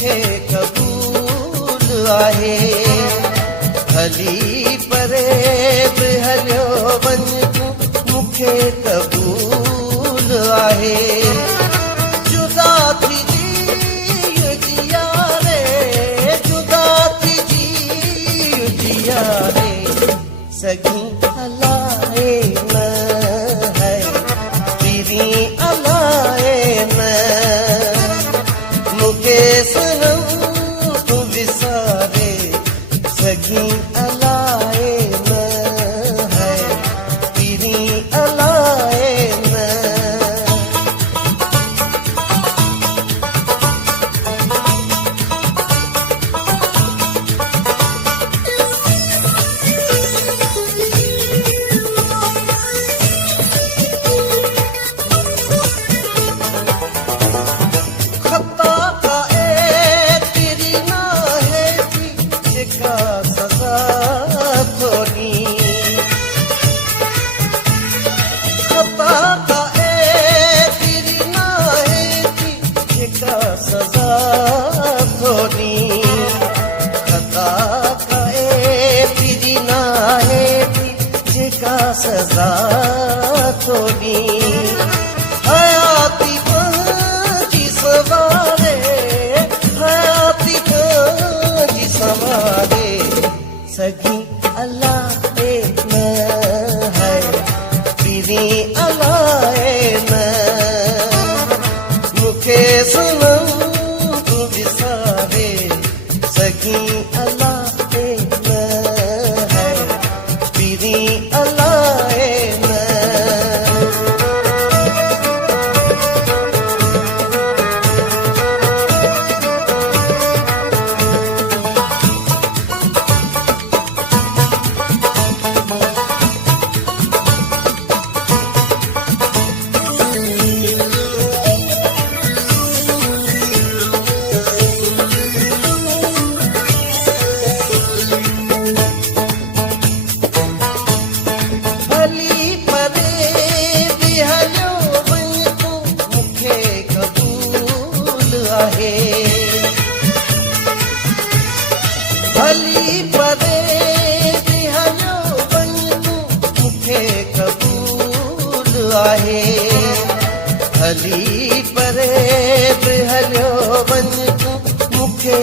मूंखे क़बूल आहे। हली परे बि हलियो वञ तूं मूंखे क़बूल आहे। जुदा थी जिया रे, जुदा थी जिया रे, सगी अलाए न है तेरी अलाए न। मूंखे सनम तू विसारे सगी अलाए न है तेरी अलाए न। सजा थोड़ी हयाती पंहिंजी सवारे, हयाती पंहिंजी सवारे, सगी अलाए न है तेरी अलाए न। मूंखे सनम तू विसारे सगी अलाए न है तेरी अलाए न। भली परे बि हलियो वञ तूं मूंखे क़बूल आहे। भली परे बि हलियो वञ तूं मूंखे